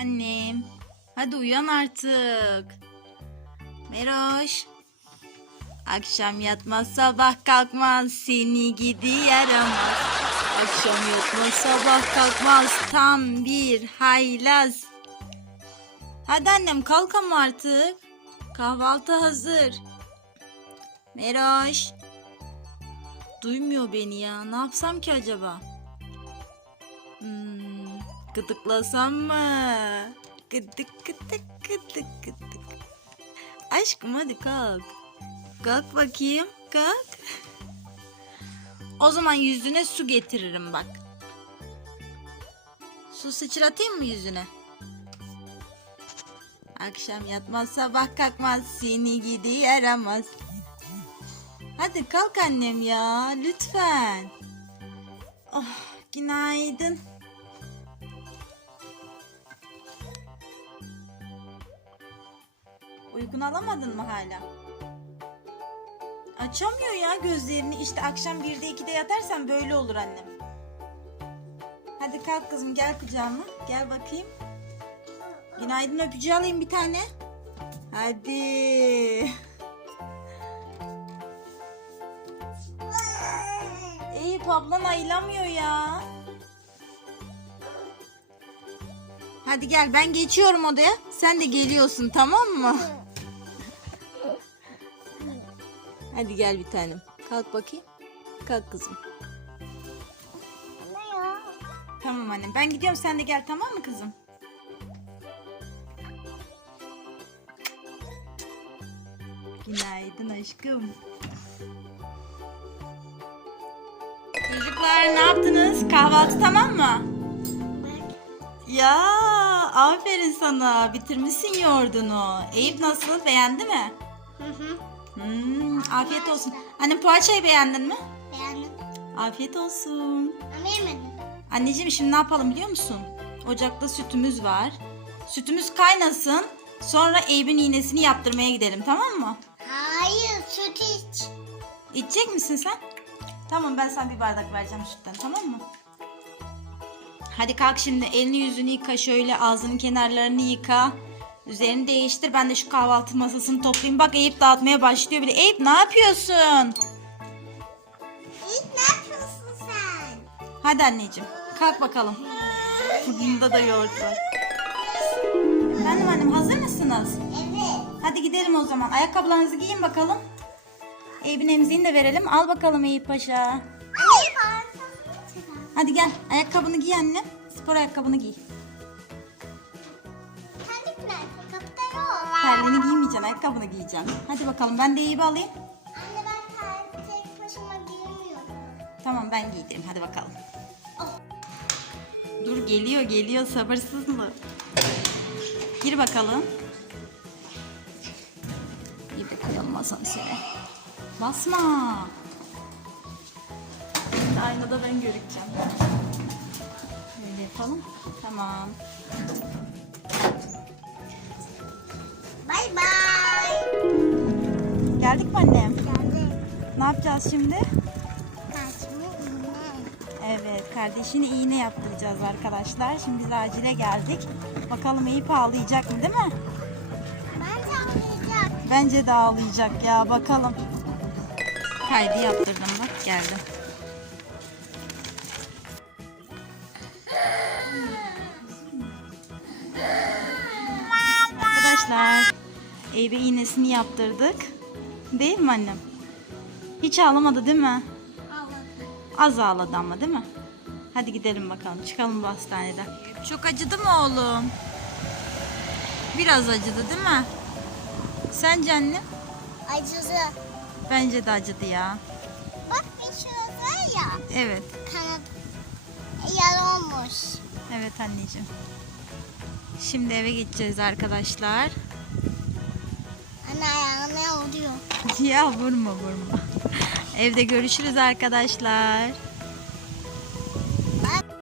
Annem. Hadi uyan artık. Meroş. Akşam yatmaz sabah kalkmaz seni gidi yaramaz. Akşam yatmaz sabah kalkmaz tam bir haylaz. Hadi annem kalk ama artık. Kahvaltı hazır. Meroş. Duymuyor beni ya. Ne yapsam ki acaba? Hmm, gıdıklasam mı? Gıdık gıdık gıdık gıdık. Aşkım hadi kalk. Kalk bakayım. Kalk. O zaman yüzüne su getiririm bak. Su sıçratayım mı yüzüne? Akşam yatmaz sabah kalkmaz seni gidi yaramaz. Hadi kalk annem ya lütfen. Oh, günaydın. Uykunu alamadın mı hala? Açamıyor ya gözlerini. İşte akşam 1'de 2'de yatarsan böyle olur annem. Hadi kalk kızım gel kucağıma. Gel bakayım. Günaydın öpücüğü alayım bir tane. Hadi. Eyüp ablan ayılamıyor ya. Hadi gel ben geçiyorum odaya. Sen de geliyorsun tamam mı? Hadi gel bir tanem. Kalk bakayım. Kalk kızım. Ne ya? Tamam annem. Ben gidiyorum sen de gel tamam mı kızım? Günaydın aşkım. Çocuklar ne yaptınız? Kahvaltı tamam mı? Ya aferin sana. Bitirmişsin yoğurdunu. Eyüp nasıl? Beğendi mi? Hı hı. Hmm, afiyet olsun. Annem poğaçayı beğendin mi? Beğendim. Afiyet olsun. Ama yemedim. Anneciğim şimdi ne yapalım biliyor musun? Ocakta sütümüz var. Sütümüz kaynasın. Sonra Eyüp'ün iğnesini yaptırmaya gidelim tamam mı? Hayır süt iç. İçecek misin sen? Tamam ben sana bir bardak vereceğim sütten tamam mı? Hadi kalk şimdi elini yüzünü yıka şöyle ağzının kenarlarını yıka. Üzerini değiştir ben de şu kahvaltı masasını toplayayım. Bak Eyüp dağıtmaya başlıyor bile. Eyüp ne yapıyorsun? İlk ne yapıyorsun sen? Hadi anneciğim kalk bakalım. Bunda da yoğurt var. Efendim annem hazır mısınız? Evet. Hadi gidelim o zaman. Ayakkabılarınızı giyin bakalım. Eyüp'ün emziğini de verelim. Al bakalım Eyüp Paşa. Hadi gel. Ayakkabını giy anne. Spor ayakkabını giy. Terliğini giymeyeceksin. Ayakkabını giyeceksin. Hadi bakalım. Ben de Eyüp'ü alayım. Anne ben ter- tek başıma giyemiyorum. Tamam ben giydireyim. Hadi bakalım. Oh. Dur geliyor geliyor. Sabırsızlı. Gir bakalım. Bir de koyalım asansöre. Basma. Şimdi aynada ben göreceğim. Böyle yapalım. Tamam. Geldik mi annem? Geldi. Ne yapacağız şimdi? Kaçma iğne. Evet, kardeşine iğne yaptıracağız arkadaşlar. Şimdi biz acile geldik. Bakalım Eyüp ağlayacak mı değil mi? Bence anlayacak. Bence de ağlayacak ya. Bakalım. Kaydı yaptırdım bak geldim. Arkadaşlar Eyüp'e iğnesini yaptırdık. Değil mi annem? Hiç ağlamadı değil mi? Ağladı. Az ağladı ama değil mi? Hadi gidelim bakalım. Çıkalım bu hastaneden. Çok acıdı mı oğlum? Biraz acıdı değil mi? Sence anne? Acısı. Bence de acıdı ya. Bak bir şey var ya. Evet. Kanat yara olmuş. Evet anneciğim. Şimdi eve gideceğiz arkadaşlar. Oluyor. Ya vurma vurma. Evde görüşürüz arkadaşlar.